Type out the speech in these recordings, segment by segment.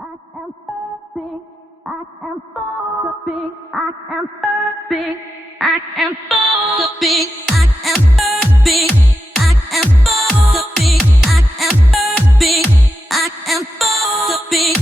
I am big. I am so big. I am big. I am so big. I am big. I am so big. I am big. I am so big.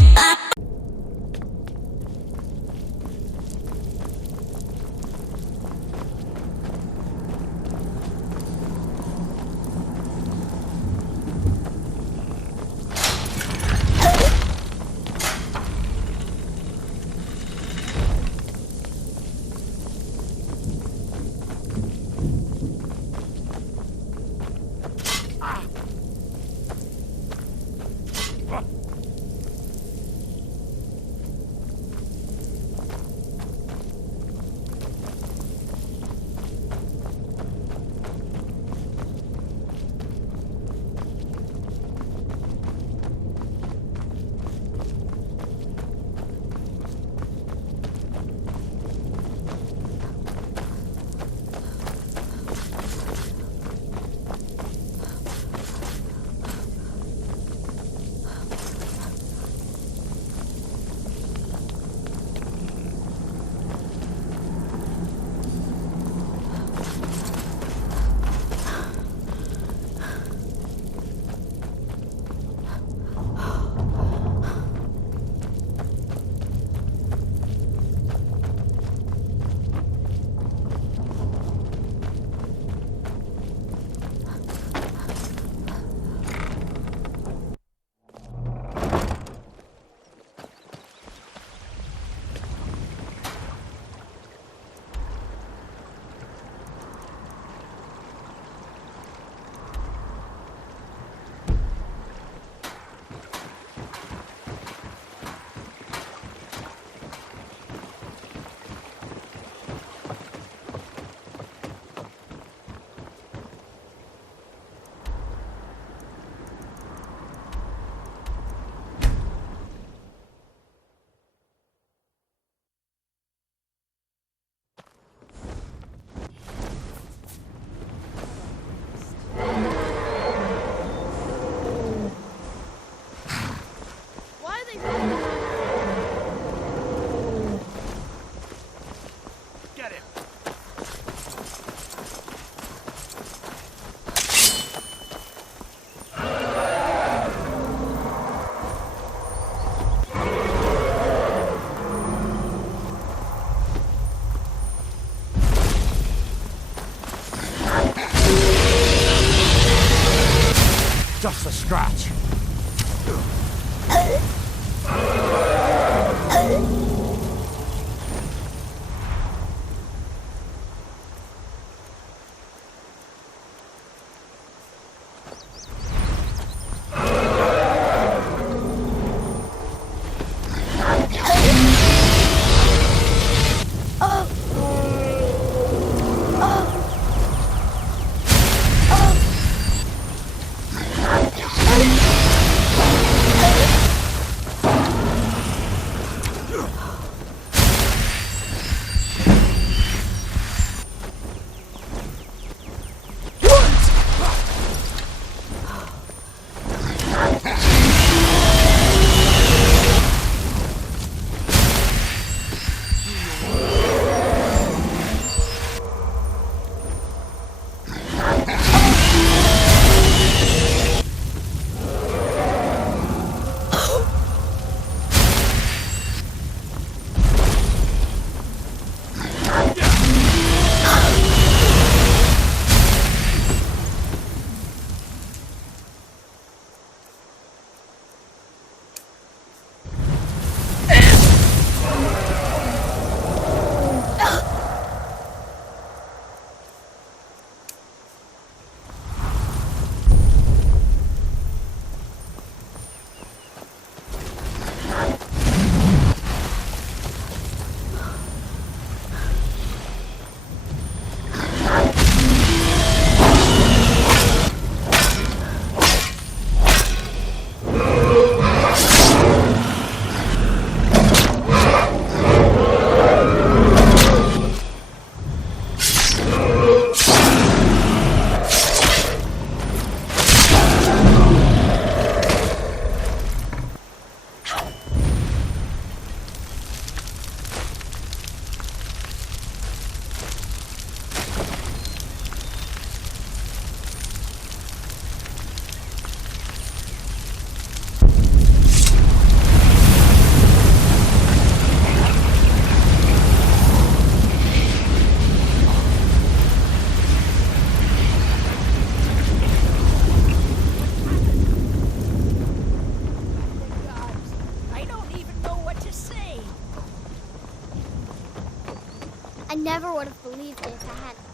never would have believed it if I hadn't.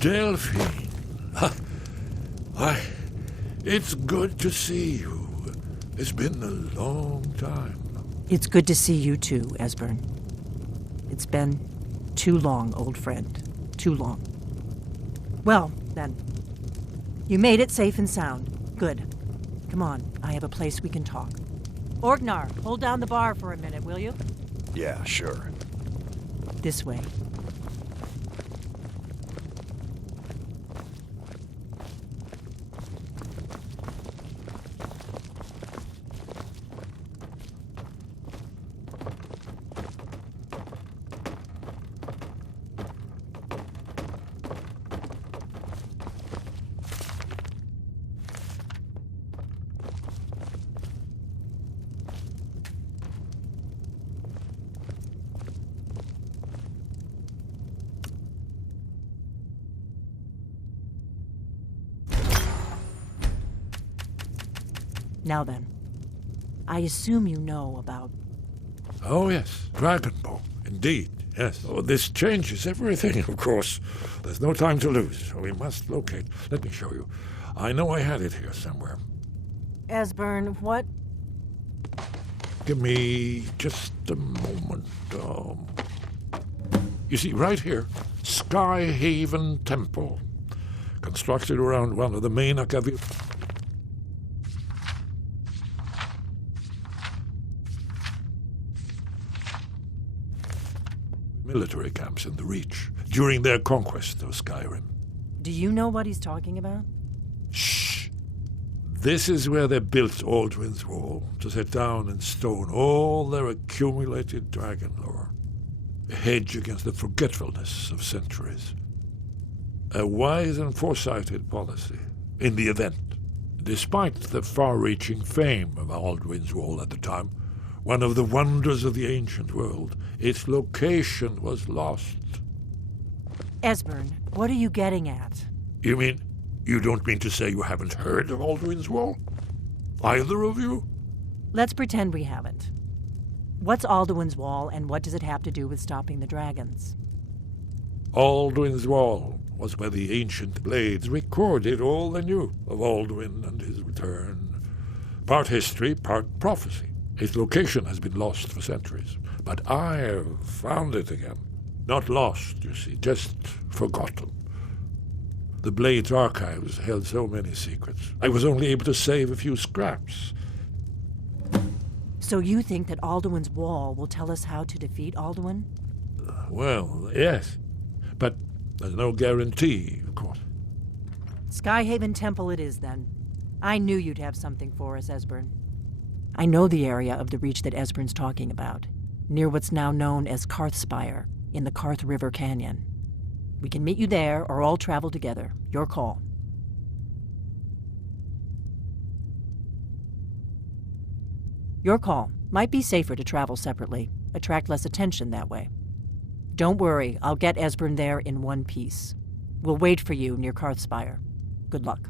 Delphine. Why, it's good to see you. It's been a long time. It's good to see you too, Esbern. It's been too long, old friend. Too long. Well, then. You made it safe and sound. Good. Come on, I have a place we can talk. Orgnar, hold down the bar for a minute, will you? Yeah, sure. This way. Now then, I assume you know about... Oh, yes, Dragon Bow. Indeed, yes. Oh, this changes everything, of course. There's no time to lose. We must locate. Let me show you. I know I had it here somewhere. Esbern, what? Give me just a moment. You see, right here, Skyhaven Temple. Constructed around one of the main Akavi... military camps in the Reach during their conquest of Skyrim. Do you know what he's talking about? Shh! This is where they built Aldwin's Wall, to set down in stone all their accumulated dragon lore. A hedge against the forgetfulness of centuries. A wise and foresighted policy, in the event. Despite the far-reaching fame of Aldwin's Wall at the time, one of the wonders of the ancient world, its location was lost. Esbern, what are you getting at? You mean, you don't mean to say you haven't heard of Aldwin's Wall? Either of you? Let's pretend we haven't. What's Alduin's Wall, and what does it have to do with stopping the dragons? Aldwin's Wall was where the ancient blades recorded all they knew of Aldwin and his return. Part history, part prophecy. Its location has been lost for centuries, but I have found it again. Not lost, you see, just forgotten. The Blade's archives held so many secrets. I was only able to save a few scraps. So you think that Alduin's Wall will tell us how to defeat Alduin? Well, yes, but there's no guarantee, of course. Skyhaven Temple it is, then. I knew you'd have something for us, Esbern. I know the area of the Reach that Esbern's talking about, near what's now known as Karthspire, in the Karth River Canyon. We can meet you there, or all travel together. Your call. Your call. Might be safer to travel separately. Attract less attention that way. Don't worry, I'll get Esbern there in one piece. We'll wait for you near Karthspire. Good luck.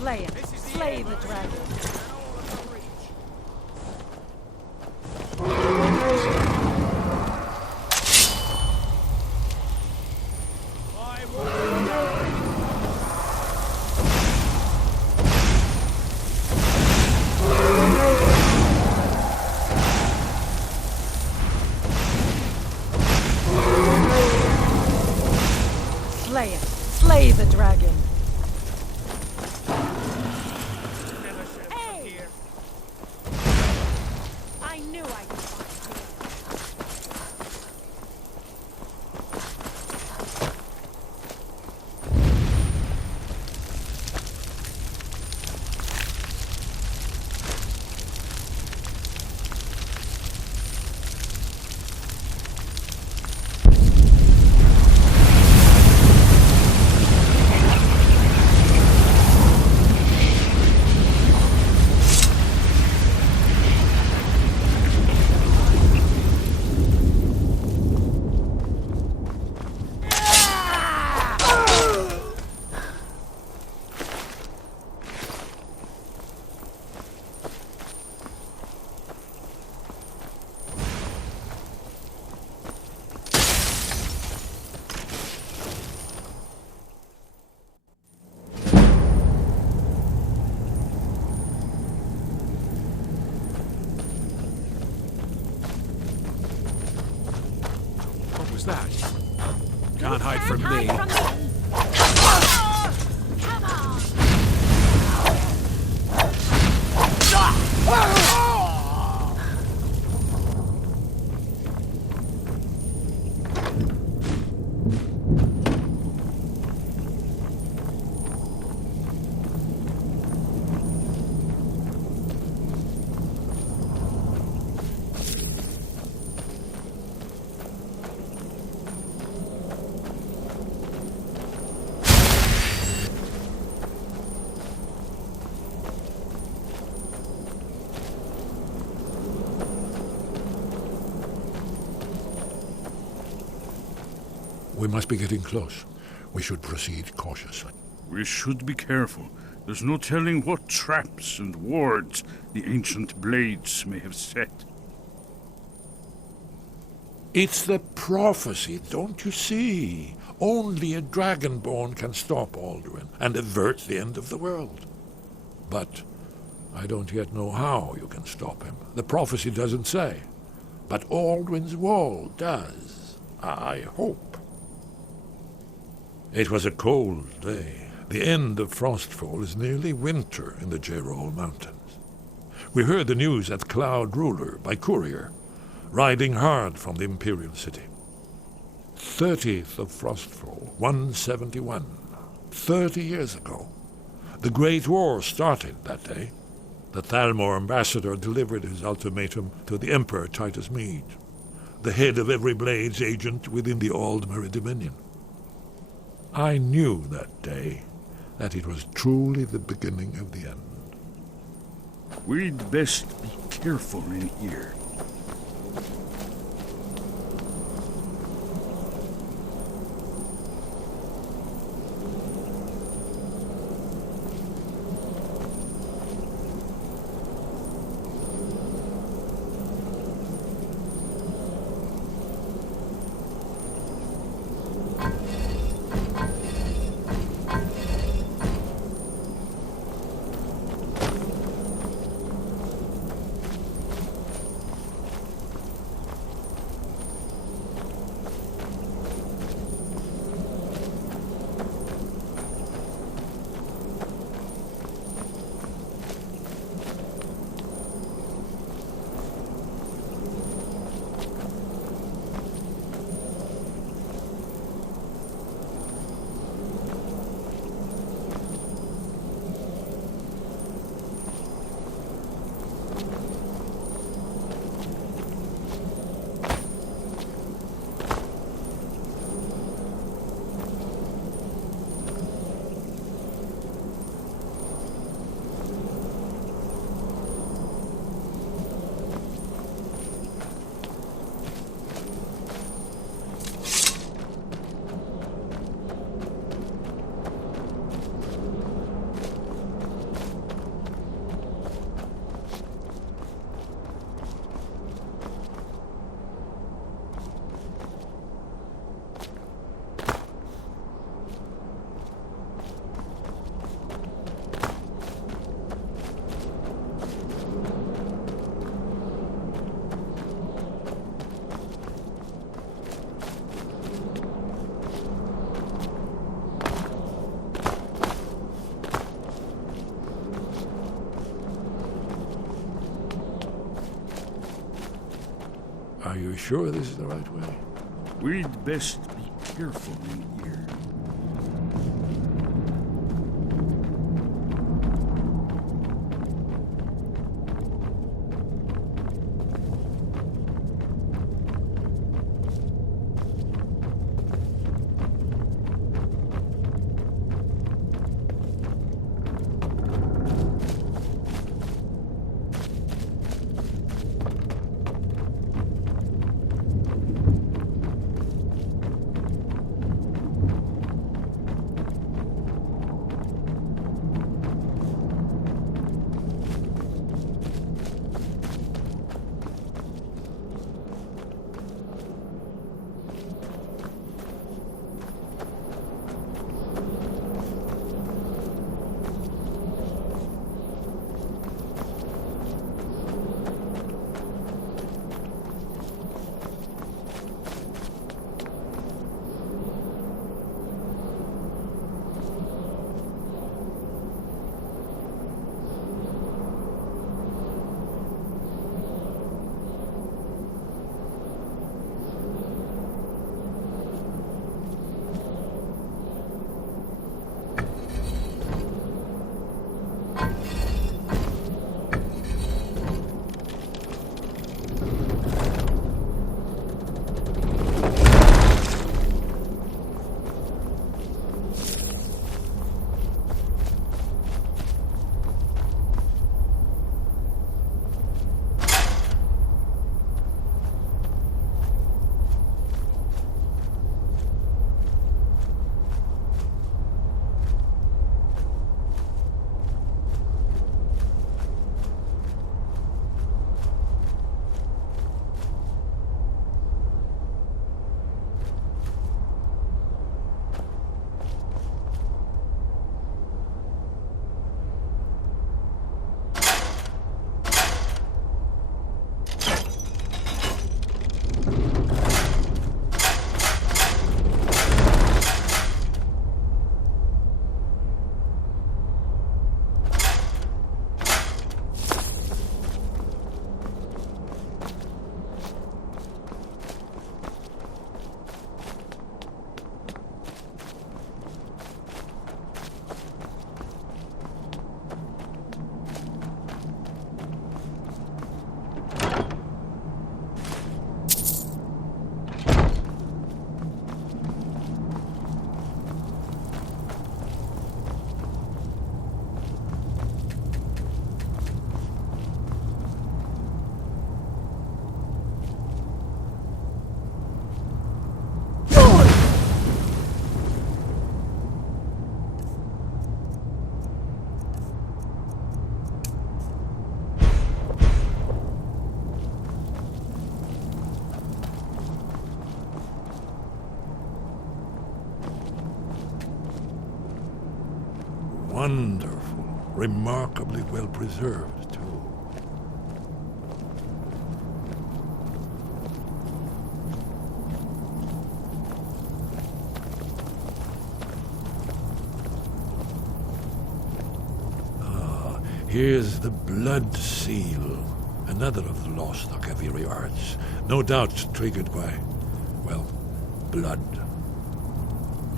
Slay it. Slay the dragon. Slay it. Slay the dragon. I knew I could find you. What was that? Can't hide from me. Come on! We must be getting close. We should proceed cautiously. We should be careful. There's no telling what traps and wards the ancient blades may have set. It's the prophecy, don't you see? Only a dragonborn can stop Alduin and avert the end of the world. But I don't yet know how you can stop him. The prophecy doesn't say. But Alduin's wall does. I hope. It was a cold day. The end of frostfall is nearly winter in the Gerol Mountains. We heard the news at Cloud Ruler by courier, riding hard from the Imperial City. 30th of frostfall, 171. 30 years ago. The Great War started that day. The Thalmor ambassador delivered his ultimatum to the Emperor Titus Mede, the head of every Blades agent within the Aldmeri Dominion. I knew that day that it was truly the beginning of the end. We'd best be careful in here. Are you sure this is the right way? We'd best be careful in here. Wonderful. Remarkably well preserved, too. Here's the blood seal, another of the lost Akaviri arts, no doubt triggered by, well, blood.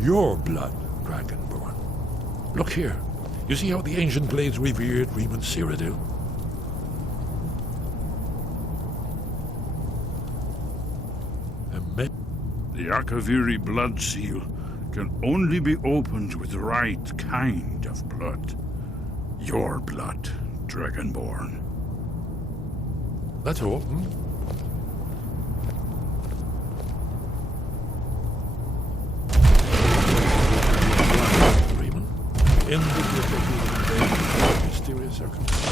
Your blood, Dragonborn. Look here. You see how the ancient blades revered Riemann Cyrodiil? The Akaviri blood seal can only be opened with the right kind of blood. Your blood, Dragonborn. That's all, hmm? Riemann, ended with the human blade, mysterious circumstance.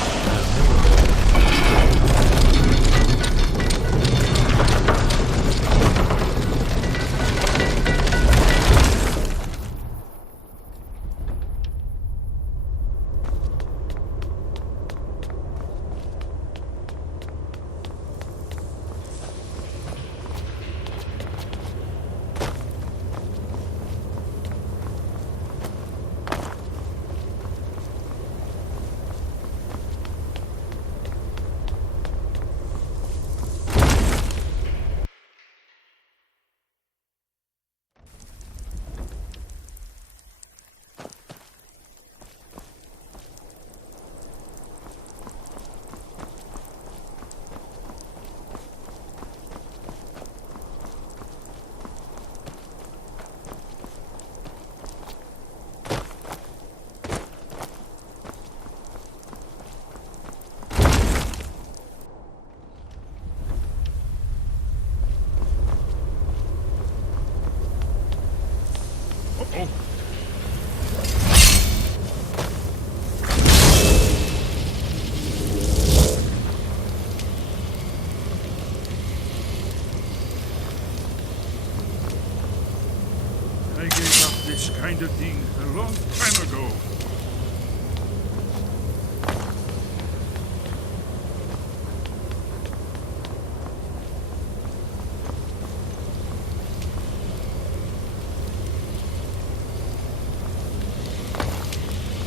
I gave up this kind of thing a long time ago.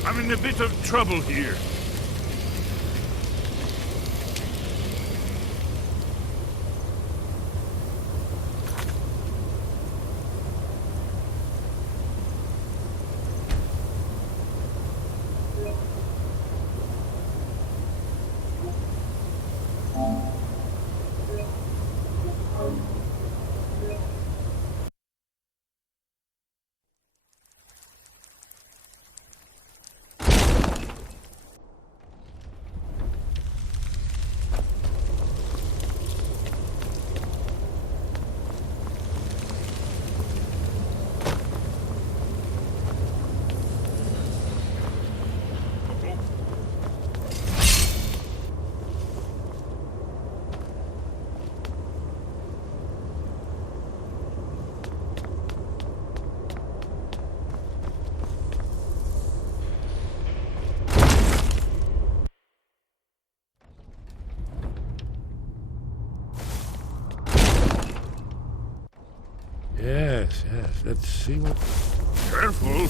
I'm in a bit of trouble here. Yes, let's see what... Careful.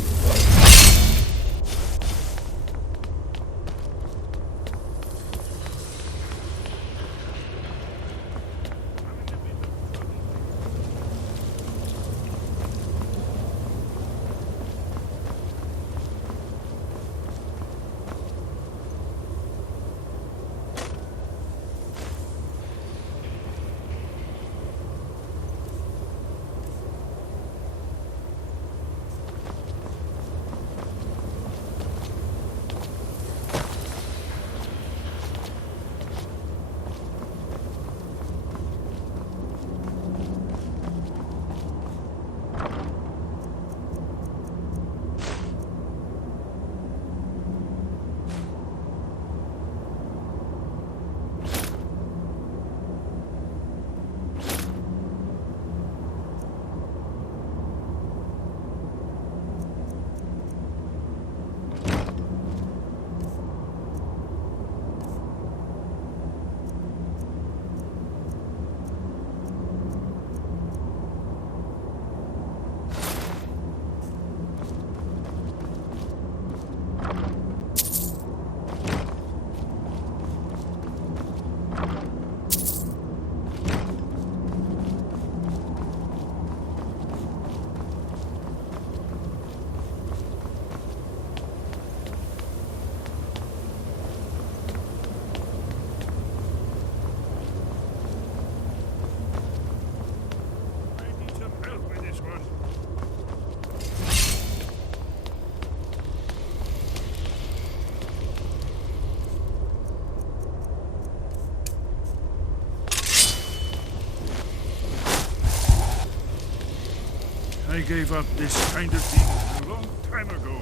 I gave up this kind of thing a long time ago.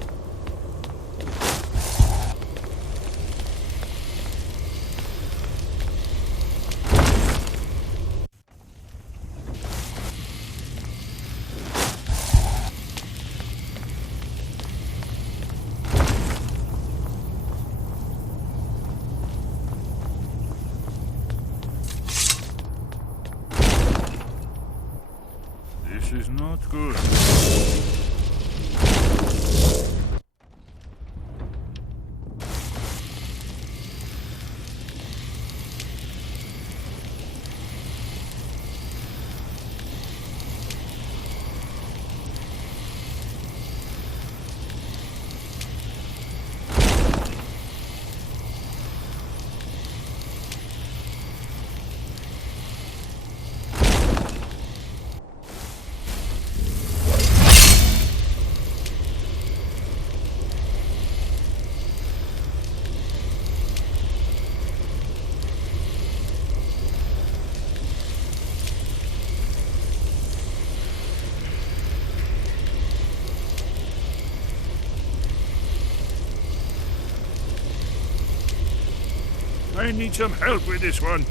This is not good. I need some help with this one.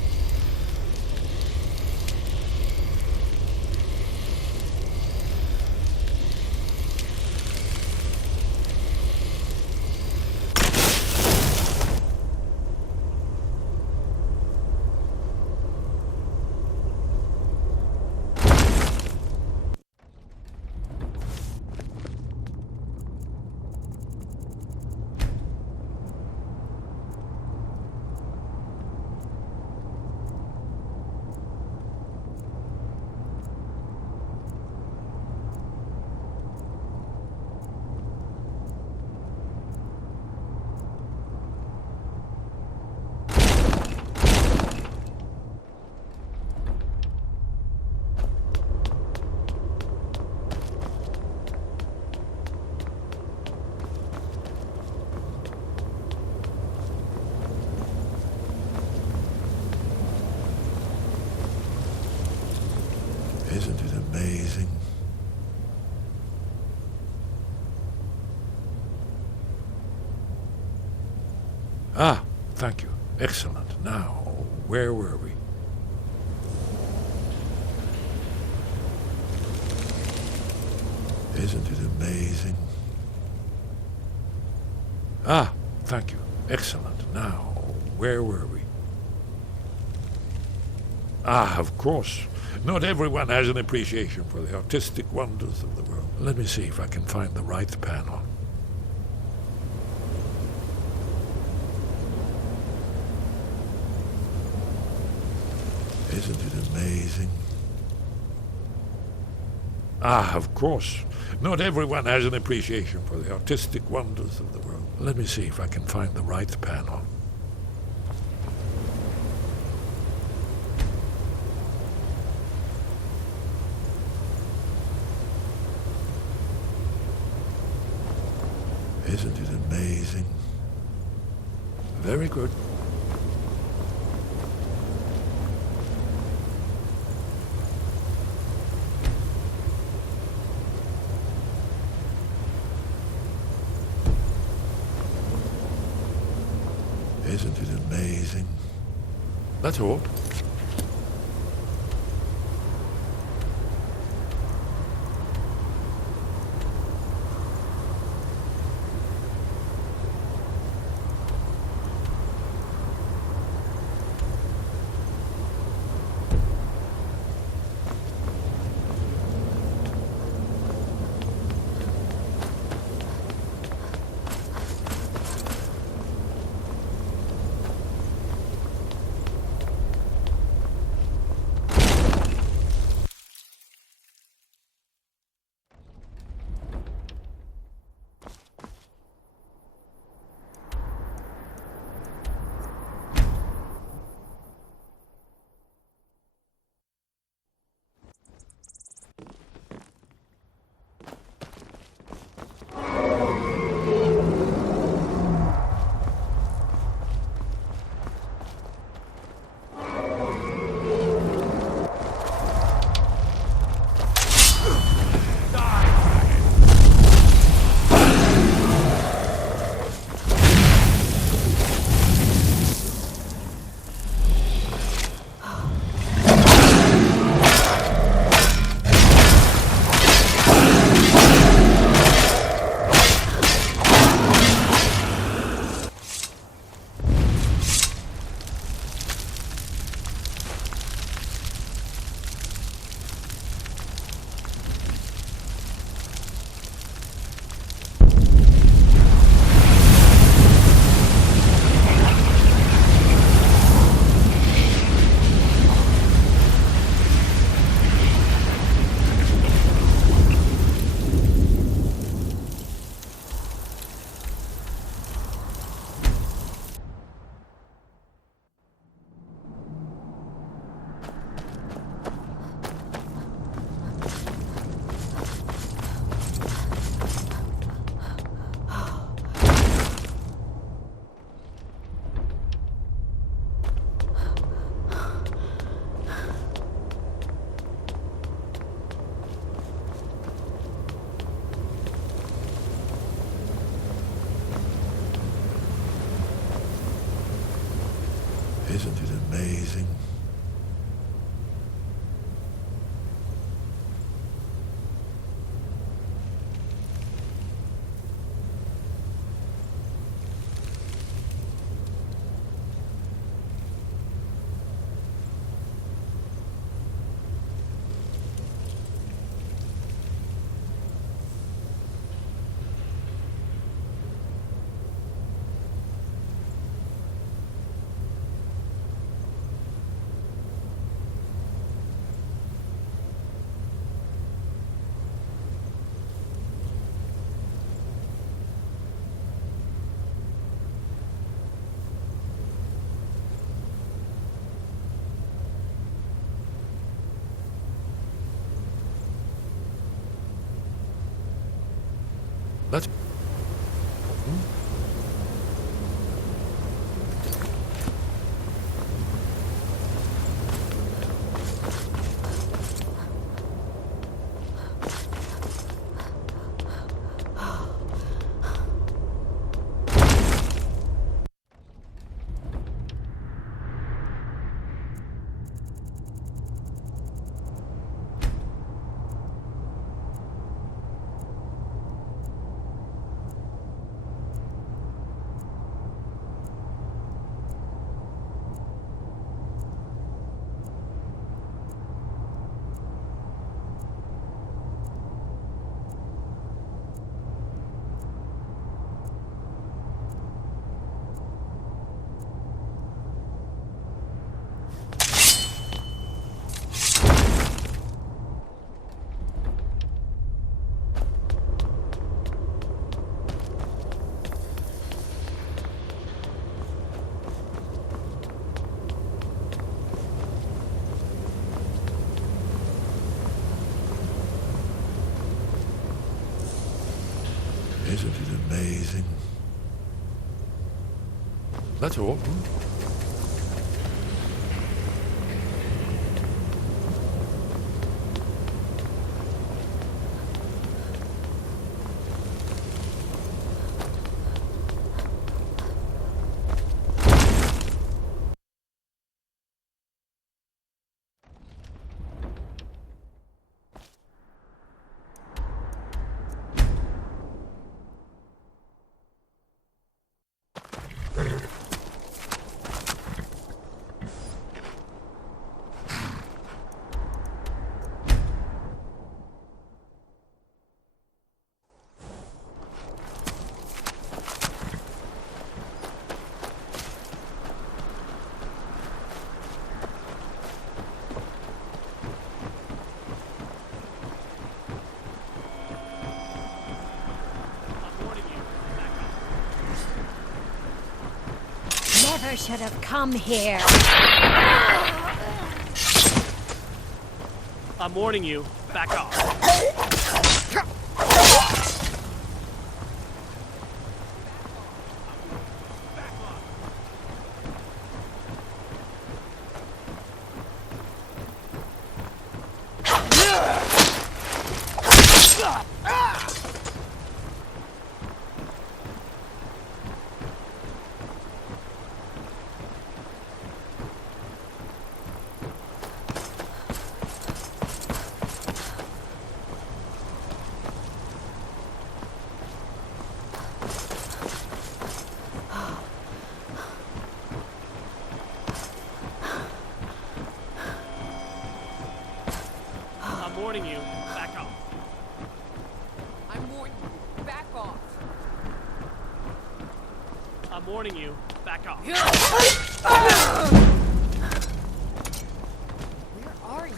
Isn't it amazing? Ah, thank you. Excellent. Now, where were we? Isn't it amazing? Ah, thank you. Excellent. Now, where were we? Ah, of course. Not everyone has an appreciation for the artistic wonders of the world. Let me see if I can find the right panel. Isn't it amazing? Ah, of course. Not everyone has an appreciation for the artistic wonders of the world. Let me see if I can find the right panel. Isn't it amazing? Very good. Isn't it amazing? That's all. Isn't it amazing? Let's... Isn't it amazing? That's all. Never should have come here. I'm warning you. Back off. I'm warning you. Back off. I'm warning you. Back off. I'm warning you. Back off. Where are you?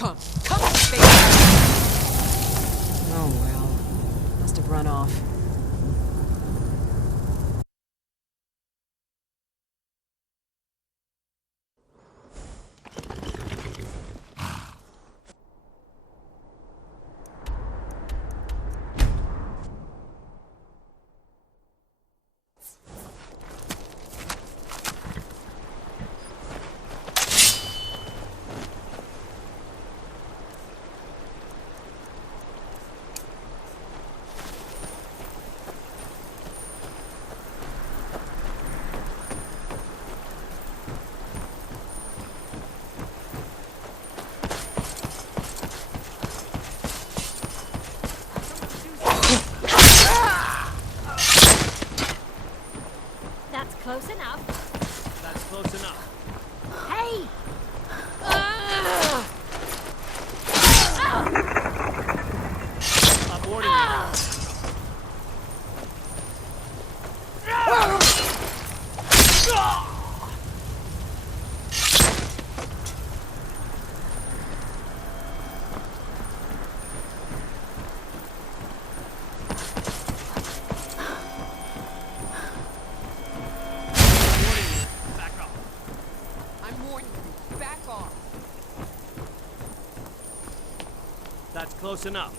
Come, baby. Oh well. Must have run off. That's close enough. That's close enough. Hey! I'm warning you. I'm warning you. Back off. That's close enough.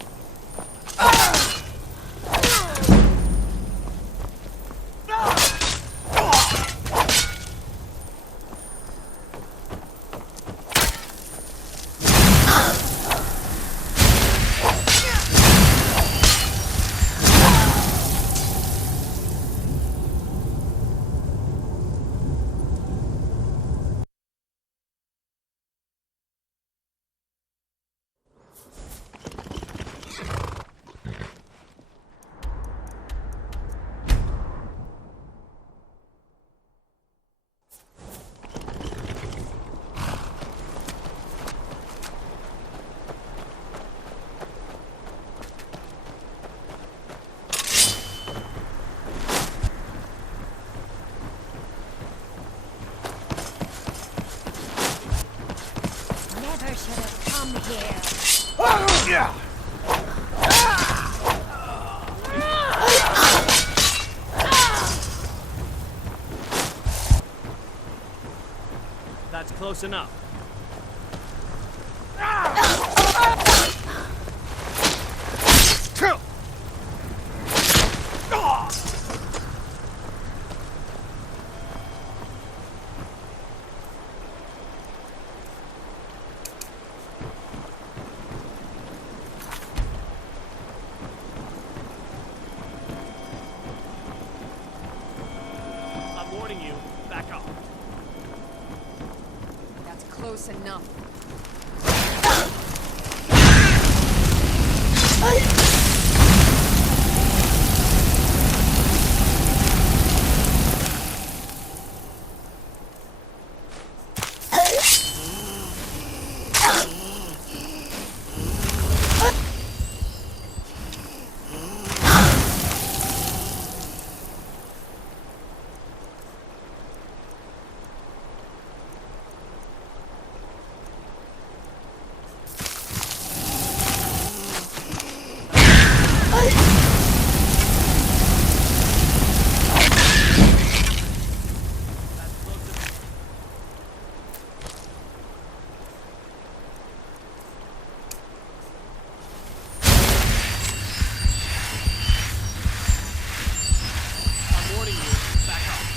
close enough. I'm warning you. Back off. That's close enough. I'm warning you. Back off.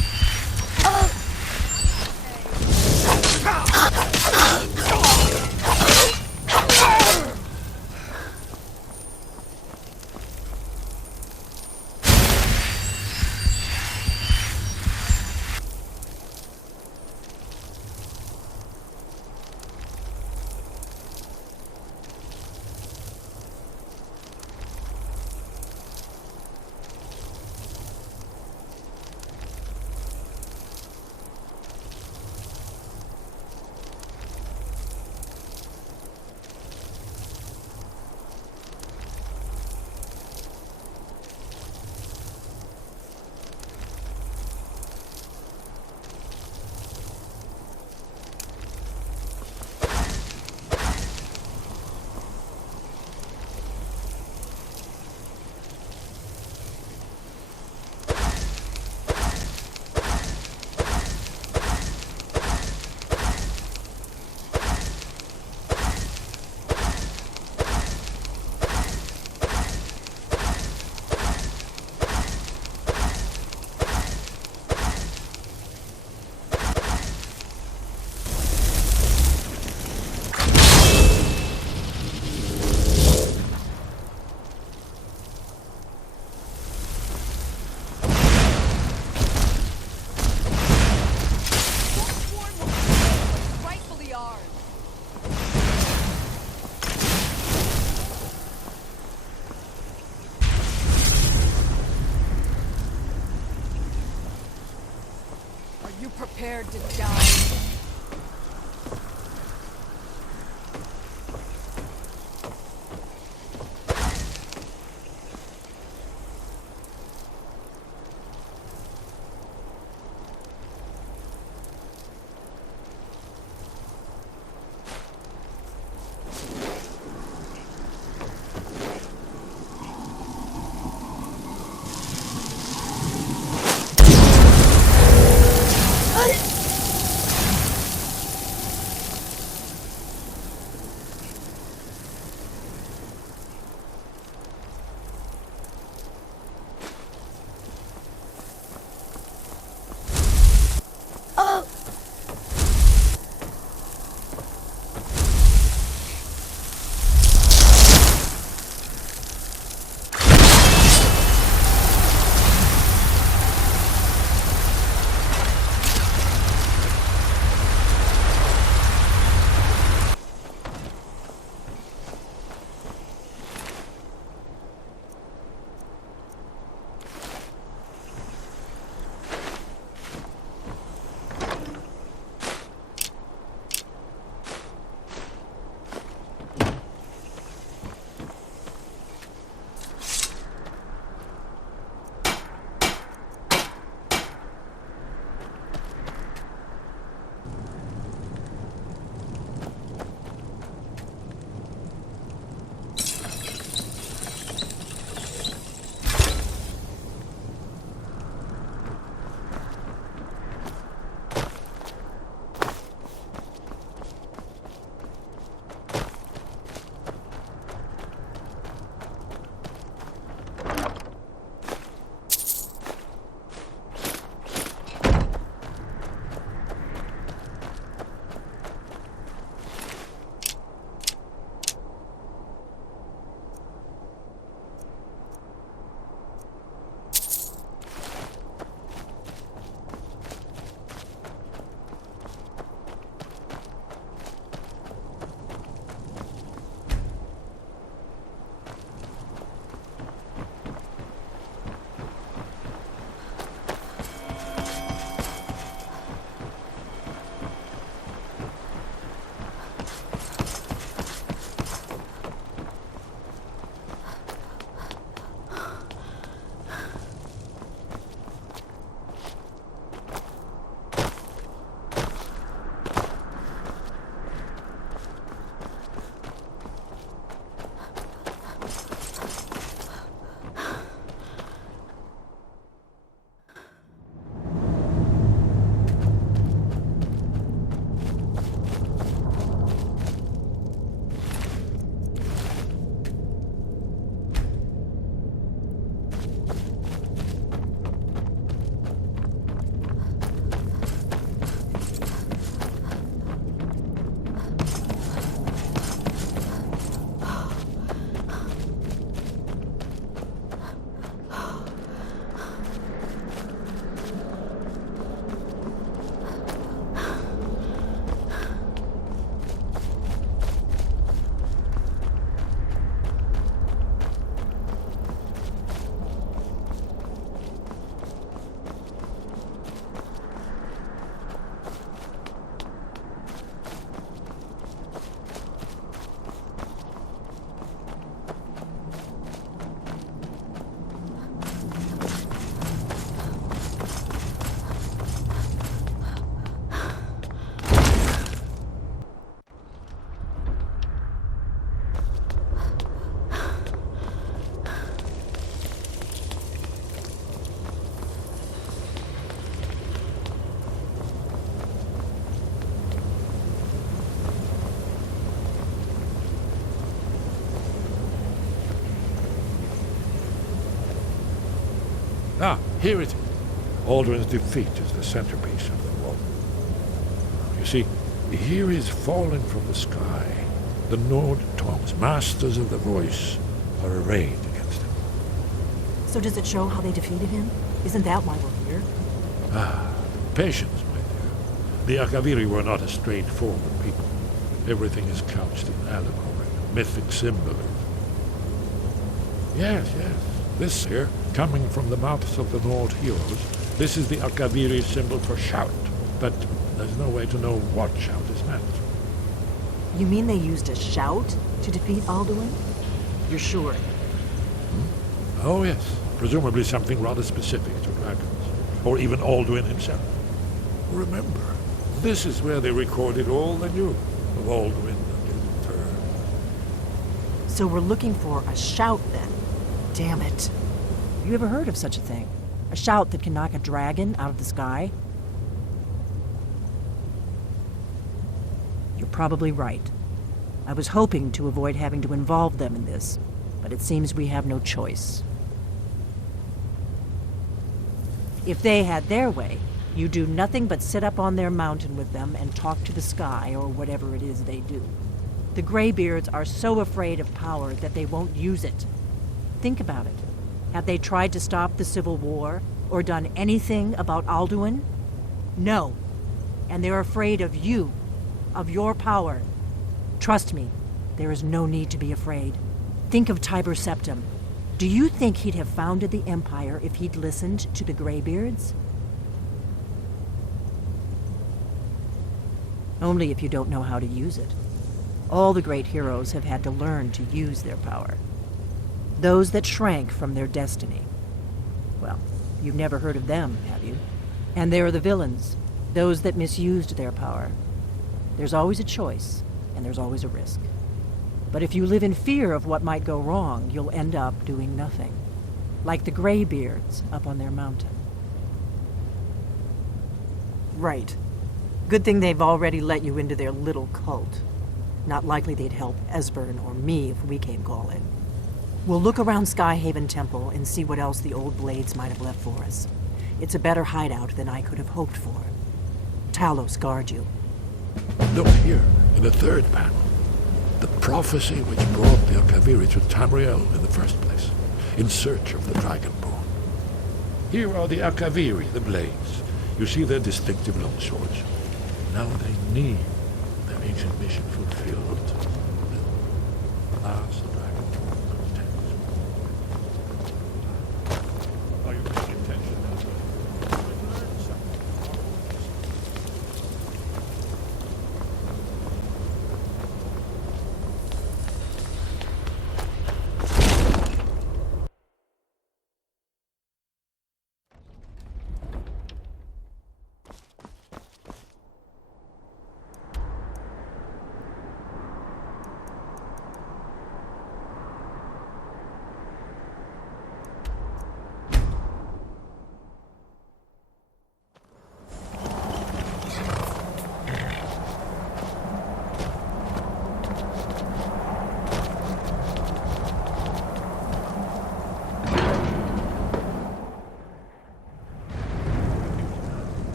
Rightfully ours. Are you prepared to die? Ah, here it is. Aldrin's defeat is the centerpiece of the wall. You see, here is fallen from the sky. The Nord Tongs, masters of the voice, are arrayed against him. So does it show how they defeated him? Isn't that why we're here? Ah, patience, my dear. The Akaviri were not a straightforward people. Everything is couched in allegory, mythic symbolism. Yes. This here, coming from the mouths of the Nord heroes, this is the Akaviri symbol for shout. But there's no way to know what shout is meant. You mean they used a shout to defeat Alduin? You're sure? Oh, yes. Presumably something rather specific to dragons. Or even Alduin himself. Remember, this is where they recorded all they knew of Alduin and his turn. So we're looking for a shout then. Damn it. You ever heard of such a thing? A shout that can knock a dragon out of the sky? You're probably right. I was hoping to avoid having to involve them in this, but it seems we have no choice. If they had their way, you do nothing but sit up on their mountain with them and talk to the sky or whatever it is they do. The Greybeards are so afraid of power that they won't use it. Think about it. Have they tried to stop the Civil War or done anything about Alduin? No. And they're afraid of you, of your power. Trust me, there is no need to be afraid. Think of Tiber Septim. Do you think he'd have founded the Empire if he'd listened to the Greybeards? Only if you don't know how to use it. All the great heroes have had to learn to use their power. Those that shrank from their destiny. Well, you've never heard of them, have you? And there are the villains, those that misused their power. There's always a choice, and there's always a risk. But if you live in fear of what might go wrong, you'll end up doing nothing. Like the Greybeards up on their mountain. Right. Good thing they've already let you into their little cult. Not likely they'd help Esbern or me if we came calling. We'll look around Skyhaven Temple and see what else the old blades might have left for us. It's a better hideout than I could have hoped for. Talos guard you. Look here, in the third panel. The prophecy which brought the Akaviri to Tamriel in the first place, in search of the Dragonborn. Here are the Akaviri, the blades. You see their distinctive long swords. Now they need their ancient mission fulfilled. Alas, the Dragonborn contends. Are you paying attention now? You learned something.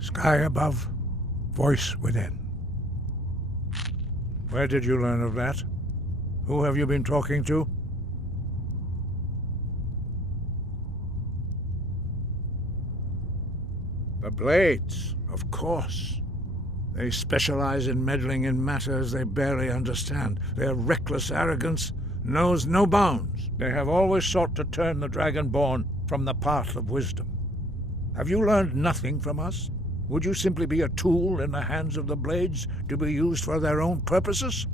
Sky above, voice within. Where did you learn of that? Who have you been talking to? The Blades, of course. They specialize in meddling in matters they barely understand. Their reckless arrogance knows no bounds. They have always sought to turn the Dragonborn from the path of wisdom. Have you learned nothing from us? Would you simply be a tool in the hands of the Blades to be used for their own purposes?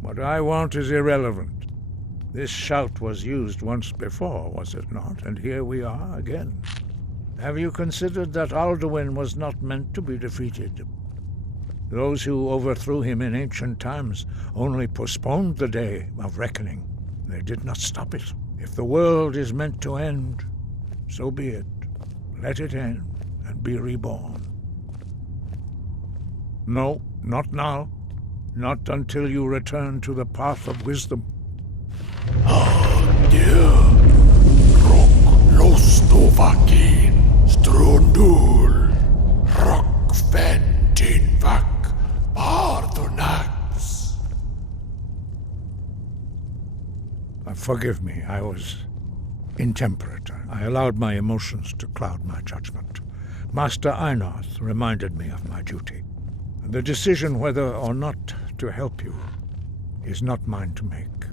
What I want is irrelevant. This shout was used once before, was it not? And here we are again. Have you considered that Alduin was not meant to be defeated? Those who overthrew him in ancient times only postponed the day of reckoning. They did not stop it. If the world is meant to end, so be it. Let it end and be reborn. No, not now. Not until you return to the path of wisdom. Strundul, rockventin vak, pardonax. Forgive me, I was intemperate. I allowed my emotions to cloud my judgment. Master Einarth reminded me of my duty. The decision whether or not to help you is not mine to make.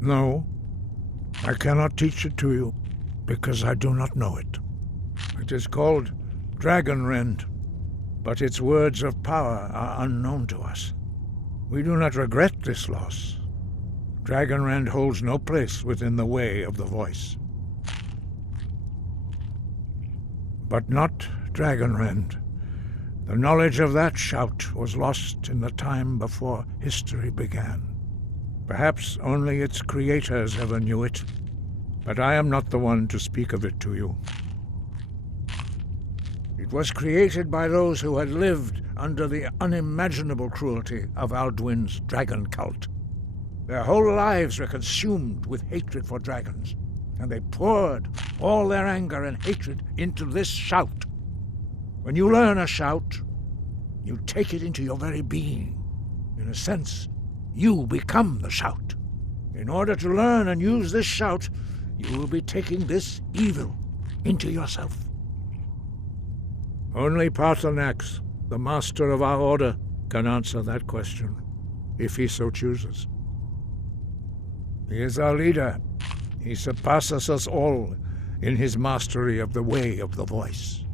No, I cannot teach it to you, because I do not know it. It is called Dragon Rend, but its words of power are unknown to us. We do not regret this loss. Dragon Rend holds no place within the way of the voice. But not Dragon Rend. The knowledge of that shout was lost in the time before history began. Perhaps only its creators ever knew it, but I am not the one to speak of it to you. It was created by those who had lived under the unimaginable cruelty of Alduin's dragon cult. Their whole lives were consumed with hatred for dragons, and they poured all their anger and hatred into this shout. When you learn a shout, you take it into your very being. In a sense, you become the shout. In order to learn and use this shout, you will be taking this evil into yourself. Only Parthenax, the master of our order, can answer that question, if he so chooses. He is our leader. He surpasses us all in his mastery of the way of the voice.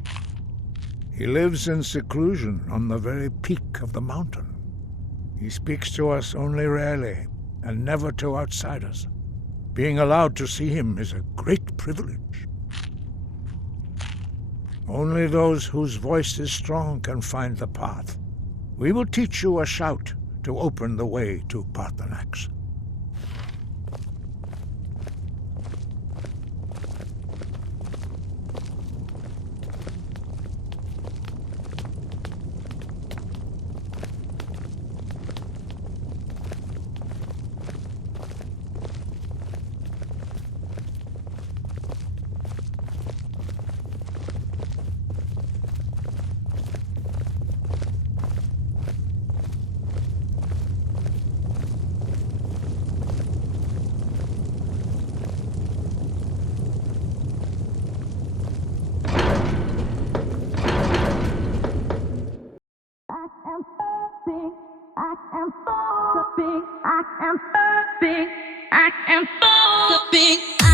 He lives in seclusion on the very peak of the mountain. He speaks to us only rarely, and never to outsiders. Being allowed to see him is a great privilege. Only those whose voice is strong can find the path. We will teach you a shout to open the way to Parthenax. I am so big.